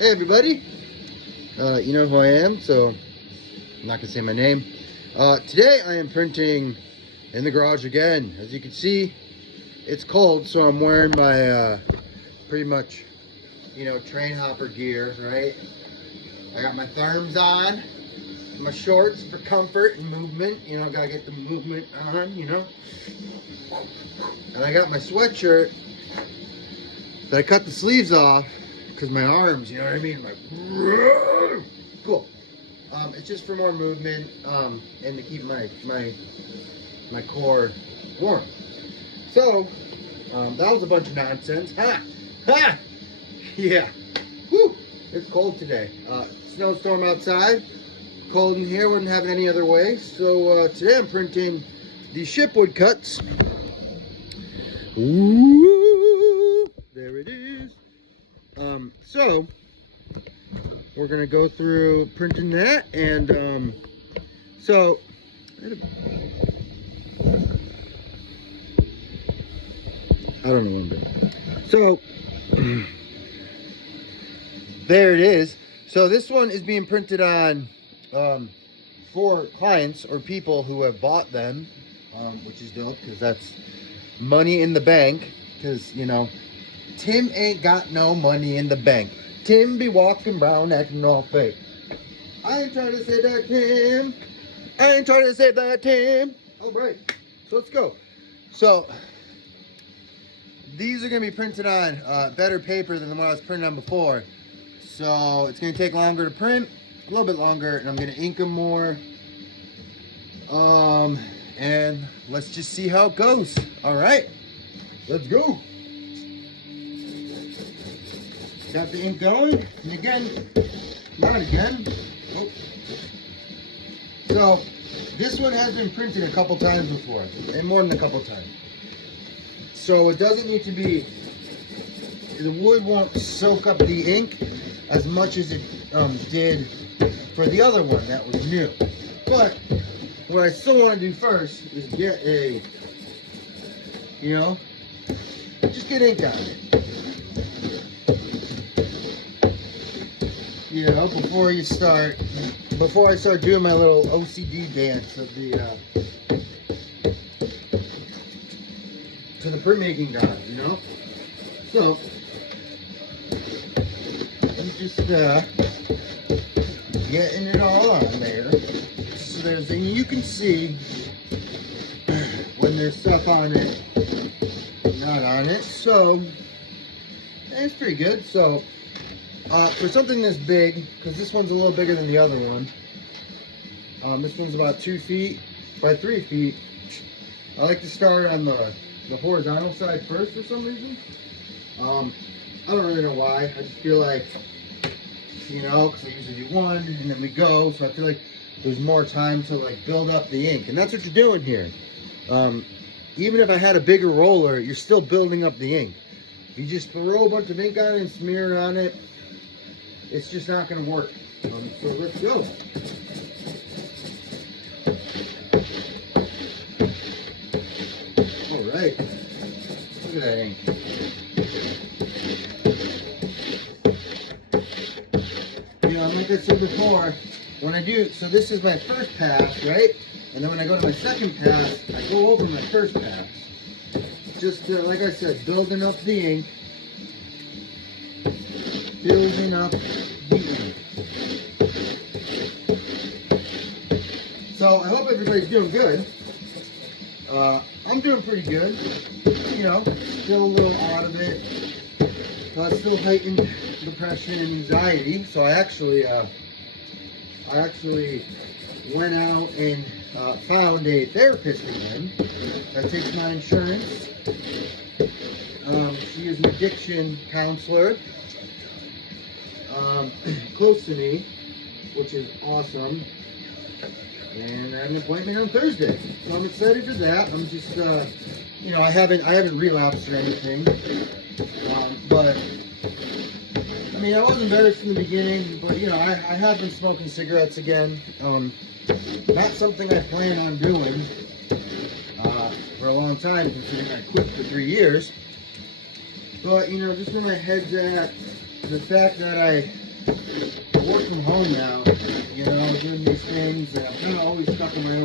Hey everybody, you know who I am, so I'm not gonna say my name. Today I am printing in the garage again. As you can see, it's cold, so I'm wearing my pretty much, train hopper gear, right? I got my therms on, my shorts for comfort and movement, gotta get the movement on, and I got my sweatshirt that I cut the sleeves off because my arms, you know what I mean? Cool. It's just for more movement and to keep my core warm. So that was a bunch of nonsense. Ha! Ha! Yeah. Woo! It's cold today. Snowstorm outside. Cold in here. Wouldn't have it any other way. So today I'm printing the ship woodcuts. Ooh! There it is. So we're gonna go through printing that, and so I don't know what I'm doing. So there it is. So this one is being printed on for clients or people who have bought them, which is dope because that's money in the bank. Because Tim ain't got no money in the bank. Tim be walking around acting all fake. I ain't trying to say that, Tim. I ain't trying to say that, Tim. All right, so let's go. So these are gonna be printed on better paper than the one I was printing on before. So it's gonna take longer to print, a little bit longer, and I'm gonna ink them more. And let's just see how it goes. All right, let's go. Got the ink going, and again, not again. Oh. So this one has been printed a couple times before, and more than a couple times. So it doesn't need to be, the wood won't soak up the ink as much as it did for the other one that was new. But what I still want to do first is get a, just get ink on it. Before I start doing my little OCD dance of the to the printmaking god, So I'm just getting it all on there. So you can see when there's stuff on it, not on it. So it's pretty good. So for something this big, because this one's a little bigger than the other one, this one's about 2 feet by 3 feet. I like to start on the horizontal side first for some reason. I don't really know why. I just feel like, because I usually do one and then we go, so I feel like there's more time to build up the ink, and that's what you're doing here. Even if I had a bigger roller, you're still building up the ink. If you just throw a bunch of ink on it and smear it on it, it's just not going to work. So let's go. All right. Look at that ink. Like I said before, when I do, so this is my first pass, right? And then when I go to my second pass, I go over my first pass. Just to, like I said, building up the ink. Building up the ink. So I hope everybody's doing good. I'm doing pretty good. Still a little out of it. Still heightened depression and anxiety. So I actually went out and found a therapist again that takes my insurance. She is an addiction counselor. Close to me, which is awesome, and I have an appointment on Thursday, so I'm excited for that. I'm just, I haven't relapsed or anything, but I was embarrassed in the beginning, but I have been smoking cigarettes again. Not something I plan on doing for a long time, considering I quit for 3 years. But just where my head's at, the fact that I I work from home now, you know, doing these things, and I'm kind of always stuck in my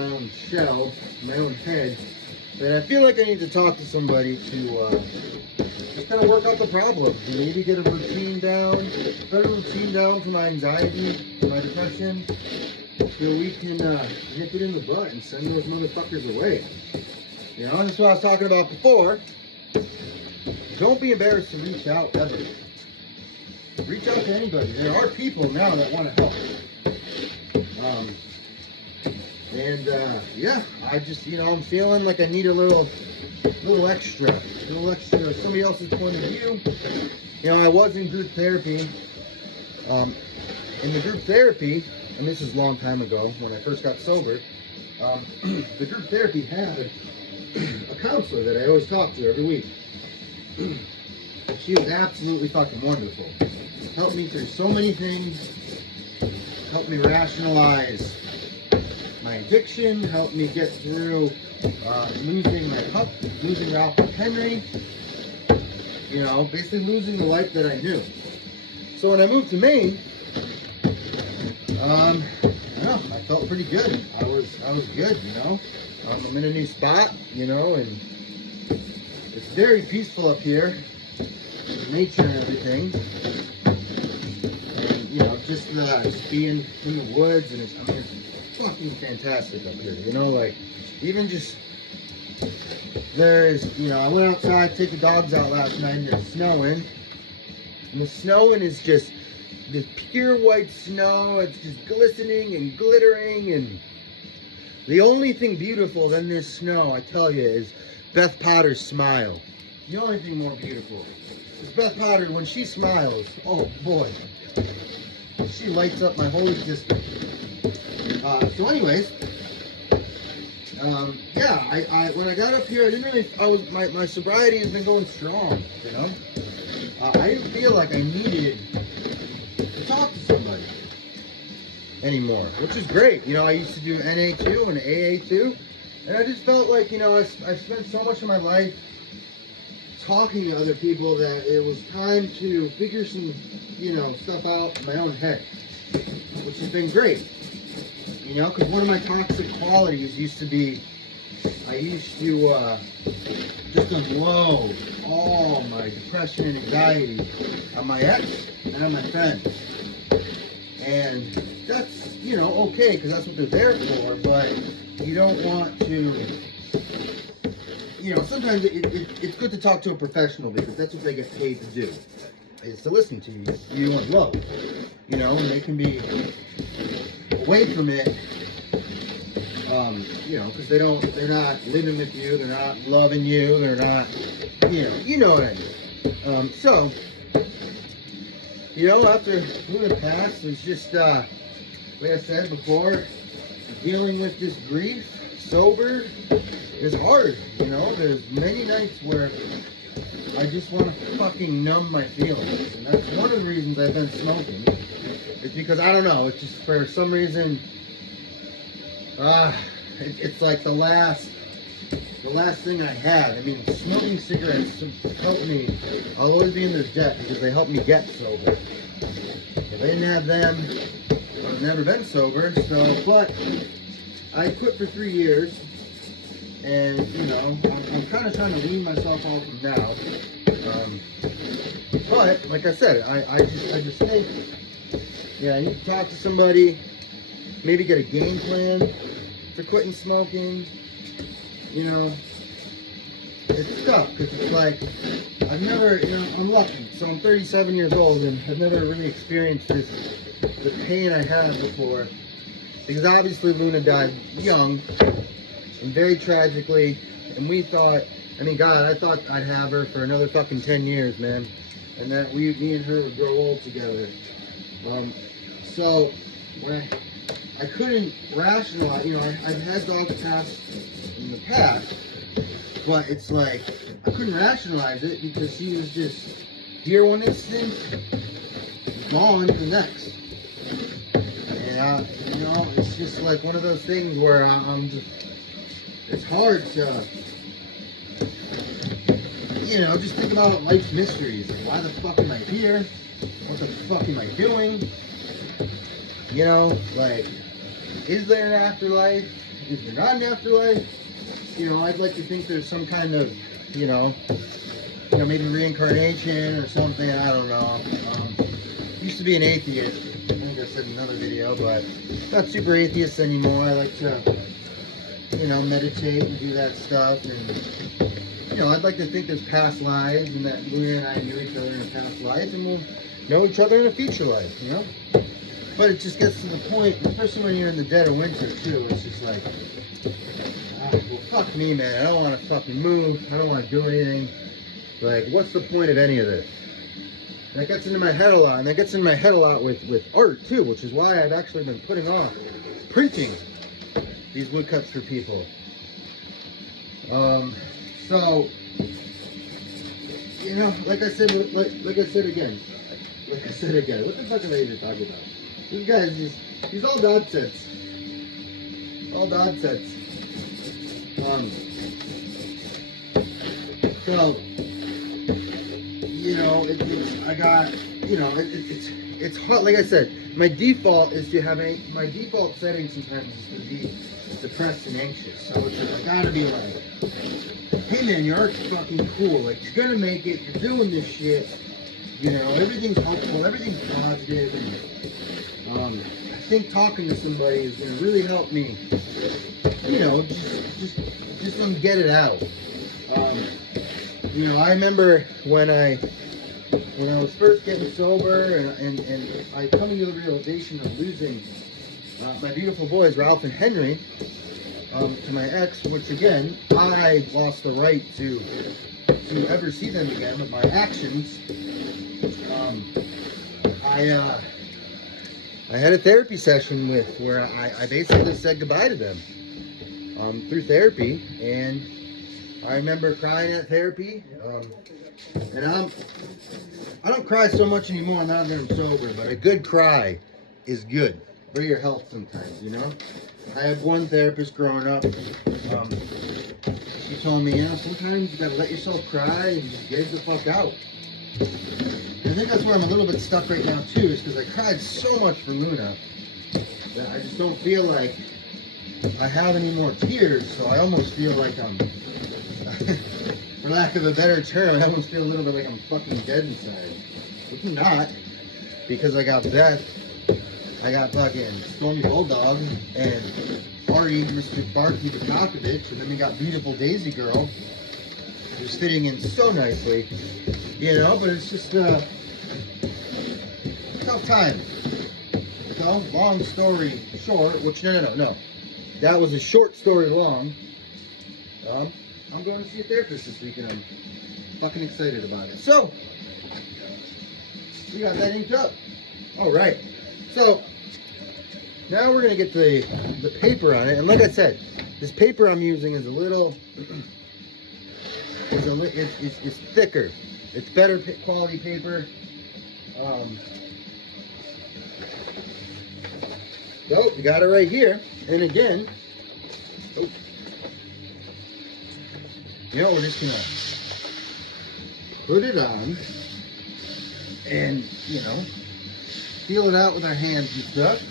own shell, my own head. But I feel like I need to talk to somebody to just kind of work out the problems and maybe get a routine down, put a routine down to my anxiety, to my depression, so we can nip it in the butt and send those motherfuckers away. You know, that's what I was talking about before. Don't be embarrassed to reach out ever. Reach out to anybody. There are people now that want to help. Yeah, I just, you know, I'm feeling like I need a little extra, somebody else's point of view. You know, I was in group therapy. In the group therapy, and this is a long time ago when I first got sober, the group therapy had a counselor that I always talked to every week. She was absolutely fucking wonderful. Helped me through so many things. Helped me rationalize my addiction. Helped me get through losing my pup, losing Ralph and Henry. You know, basically losing the life that I knew. So when I moved to Maine, I don't know, I felt pretty good. I was good, you know. I'm in a new spot, you know, and it's very peaceful up here, nature and everything. And you know, just being in the woods, and it's fucking fantastic up here. You know, like even just there's, you know, I went outside to take the dogs out last night, and it's snowing, and the snowing is just this pure white snow. It's just glistening and glittering, and the only thing beautiful than this snow, I tell you, is Beth Potter's smile. The only thing more beautiful is Beth Potter when she smiles. Oh boy, she lights up my whole existence. So anyways, yeah, I when I got up here, I didn't really, my sobriety has been going strong, you know. I didn't feel like I needed to talk to somebody anymore, which is great. You know, I used to do NA2 and AA2, and I just felt like, you know, I've spent so much of my life talking to other people that it was time to figure some, you know, stuff out in my own head, which has been great. You know, because one of my toxic qualities used to be, I used to just unload all my depression and anxiety on my ex and on my friends. And that's, you know, okay, because that's what they're there for, but you don't want to, you know, sometimes it's good to talk to a professional, because that's what they get paid to do, is to listen to you. You want love, you know, and they can be away from it, you know, because they're not living with you, they're not loving you, they're not, you know what I mean. So, you know, after Luna passed, it was just, like I said before, dealing with this grief, sober, is hard, you know. There's many nights where I just want to fucking numb my feelings, and that's one of the reasons I've been smoking. It's because, I don't know, it's just for some reason, it's like the last thing I had. I mean, smoking cigarettes helped me. I'll always be in their debt because they helped me get sober. If I didn't have them, I would have never been sober. So, but I quit for 3 years, and you know, I'm kind of trying to wean myself off them now. But like I said, I just think, yeah, I need to talk to somebody, maybe get a game plan for quitting smoking. You know, it's tough because it's like, I've never, you know, I'm lucky. So I'm 37 years old, and I've never really experienced the pain I had before. Because obviously Luna died young and very tragically. And we thought, I mean, God, I thought I'd have her for another fucking 10 years, man. And that me and her would grow old together. So when I couldn't rationalize, you know, I've had dogs pass in the past, but it's like I couldn't rationalize it because she was just here one instant, gone the next. And you know, it's just like one of those things where I'm just, it's hard to, you know, just think about life's mysteries. Like, why the fuck am I here? what the fuck am I doing? You know, like, is there an afterlife? Is there not an afterlife? You know, I'd like to think there's some kind of, maybe reincarnation or something. I don't know. Used to be an atheist. I think I said in another video, but not super atheist anymore. I like to, meditate and do that stuff. And, I'd like to think there's past lives and that Luna and I knew each other in a past life and we'll know each other in a future life, But it just gets to the point, especially when you're in the dead of winter too, it's just like, well, fuck me, man. I don't want to fucking move. I don't want to do anything. Like, what's the point of any of this? And that gets into my head a lot, and that gets in my head a lot with art too, which is why I've actually been putting off printing these woodcuts for people. So, like I said again, what the fuck am I even talking about? This guy's he's all nonsense. All nonsense. So, it's hard. Like I said, my default is to have my default setting sometimes is to be depressed and anxious. So it's like, I gotta be like, hey man, your art's fucking cool. Like, you're gonna make it. You're doing this shit. Everything's helpful. Everything's positive. And I think talking to somebody is gonna really help me. Just get it out. I remember when I was first getting sober and I coming to the realization of losing my beautiful boys, Ralph and Henry, to my ex, which again, I lost the right to ever see them again with my actions. I had a therapy session where I basically said goodbye to them through therapy, and I remember crying at therapy. And I don't cry so much anymore now that I'm sober, but a good cry is good for your health sometimes, I had one therapist growing up. She told me, sometimes you gotta let yourself cry and just get it the fuck out. And I think that's where I'm a little bit stuck right now too, is because I cried so much for Luna that I just don't feel like I have any more tears, so I almost feel like I'm, for lack of a better term, I almost feel a little bit like I'm fucking dead inside. But I'm not, because I got Beth, I got fucking Stormy Bulldog, and Artie, Mr. Barky Bukakovich, and then we got beautiful Daisy Girl, who's fitting in so nicely, but it's just a tough time. So, long story short, which, no. That was a short story long. I'm going to see a therapist this week, and I'm fucking excited about it. So, we got that inked up. All right. So, now we're going to get the paper on it. And like I said, this paper I'm using is a little, it's thicker. It's better quality paper. So, you got it right here. And again, we're just gonna put it on and, feel it out with our hands and stuff.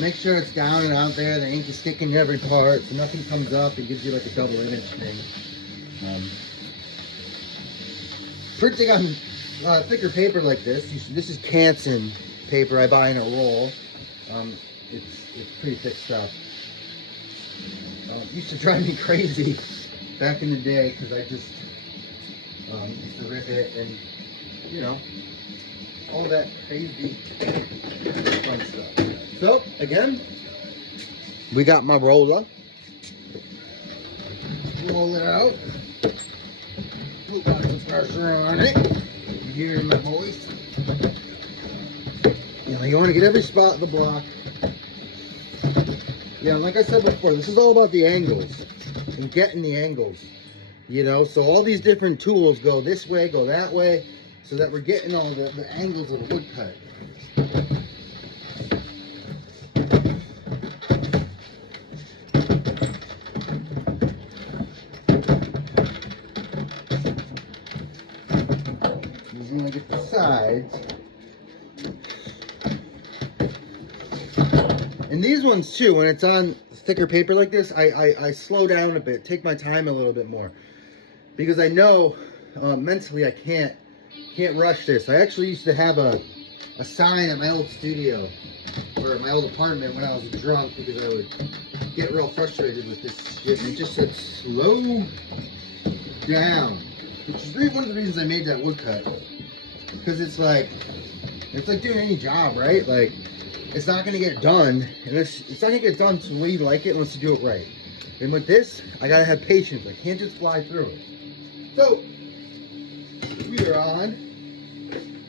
Make sure it's down and out there. The ink is sticking to every part, so nothing comes up and gives you like a double image thing. Printing on thicker paper like this is Canson paper I buy in a roll. It's pretty thick stuff. It used to drive me crazy back in the day because I just used to rip it and, all that crazy fun stuff. So, again, we got my roller. Roll it out. Put lots of pressure on it. You hear my voice? You want to get every spot of the block. Like I said before, this is all about the angles and getting the angles. So all these different tools go this way, go that way, so that we're getting all the angles of the woodcut. want to get the sides. And these ones too, when it's on thicker paper like this, I slow down a bit, take my time a little bit more, because I know mentally I can't rush this. I actually used to have a sign at my old studio or my old apartment when I was drunk, because I would get real frustrated with this shit, and it just said slow down, which is really one of the reasons I made that woodcut, because it's like doing any job, right? Like, it's not gonna get done unless it's not gonna get done to the way you like it unless you do it right. And with this, I gotta have patience. I can't just fly through it. So we are on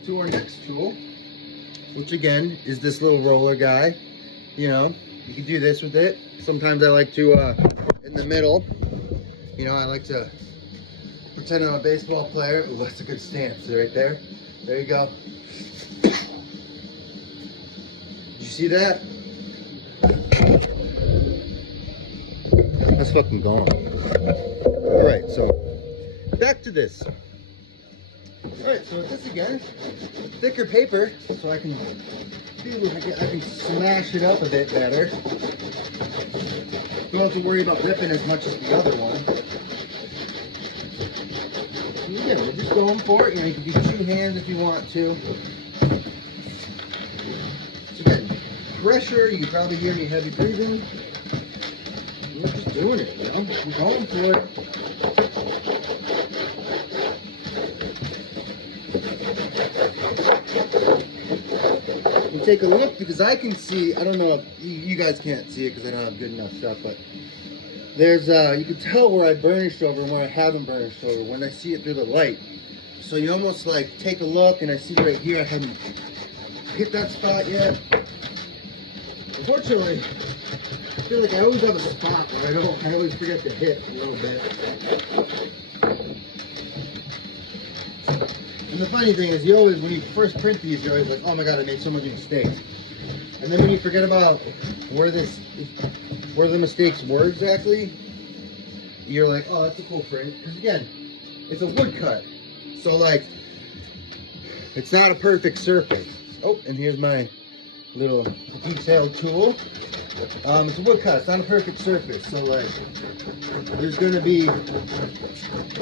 to our next tool, which again is this little roller guy. You know, you can do this with it. Sometimes I like to, in the middle, you know, I like to pretend I'm a baseball player. Ooh, that's a good stance right there. There you go. Did you see that? That's fucking gone. All right, so back to this. All right, so with this again, thicker paper, so I can smash it up a bit better. Don't have to worry about ripping as much as the other one. Yeah, we're just going for it. You know, you can do two hands if you want to. So again, pressure, you can probably hear me heavy breathing. We're just doing it, you know? We're going for it. And take a look, because I can see, I don't know if you guys can't see it because I don't have good enough stuff, but there's, you can tell where I burnished over and where I haven't burnished over when I see it through the light. So you almost like take a look, and I see right here I haven't hit that spot yet. Unfortunately, I feel like I always have a spot where I always forget to hit a little bit. And the funny thing is, you always, when you first print these, you're always like, oh my god, I made so many mistakes. And then when you forget about where the mistakes were exactly, you're like, oh, that's a cool print. Because again, it's a woodcut. So like, it's not a perfect surface. Oh, and here's my little detailed tool. It's a woodcut, it's not a perfect surface. So like, there's gonna be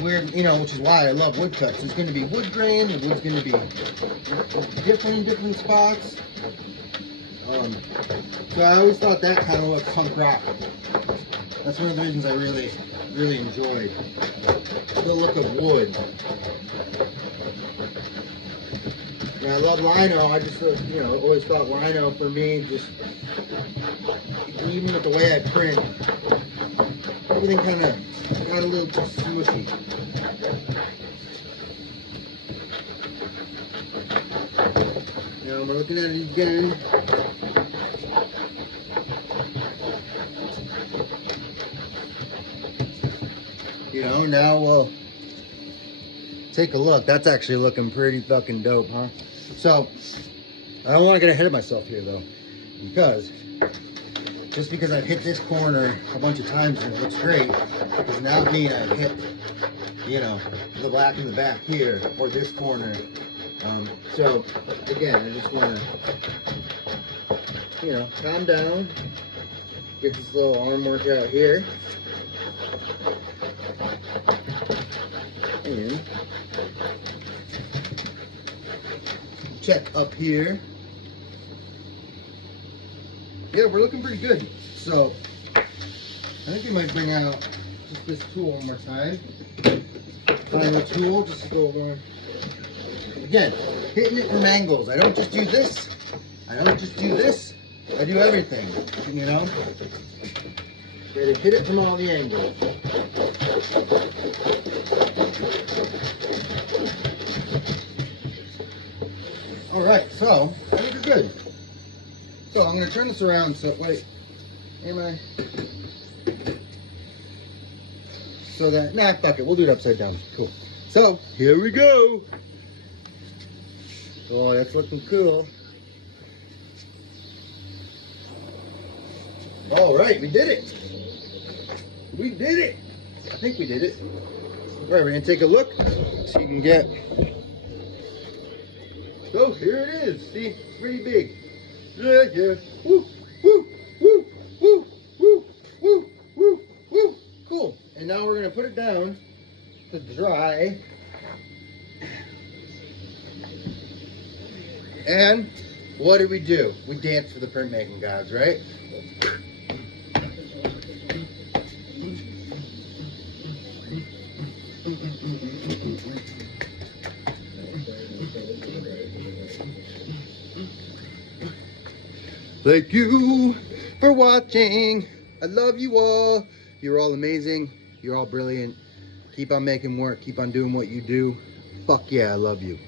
weird, you know, which is why I love woodcuts. There's gonna be wood grain, the wood's gonna be different in different spots. So I always thought that kind of looked punk rock. That's one of the reasons I really enjoyed the look of wood. And I love lino. I just, you know, always thought lino for me, just even with the way I print, everything kind of got a little too smushy. Now we're looking at it again. You know, now we'll take a look. That's actually looking pretty fucking dope, huh? So, I don't want to get ahead of myself here though, because just because I've hit this corner a bunch of times and it looks great, does not mean I've hit, you know, the black in the back here or this corner. So, again, I just want to, you know, calm down, get this little arm work out here. And check up here. Yeah, we're looking pretty good. So I think we might bring out just this tool one more time. Final tool, just to go over. Again, hitting it from angles. I don't just do this. I don't just do this. I do everything. You know? Gotta hit it from all the angles. Alright, so I think we're good. So I'm going to turn this around, so wait, am I? So that, nah, fuck it, we'll do it upside down. Cool. So, here we go. Oh, that's looking cool. Alright, we did it. We did it. I think we did it. Alright, we're going to take a look so you can get here it is. See, it's pretty big. Yeah, yeah. Woo, woo, woo, woo, woo, woo, woo, woo. Cool. And now we're gonna put it down to dry. And what do? We dance for the printmaking gods, right? Thank you for watching. I love you all. You're all amazing. You're all brilliant. Keep on making work. Keep on doing what you do. Fuck yeah, I love you.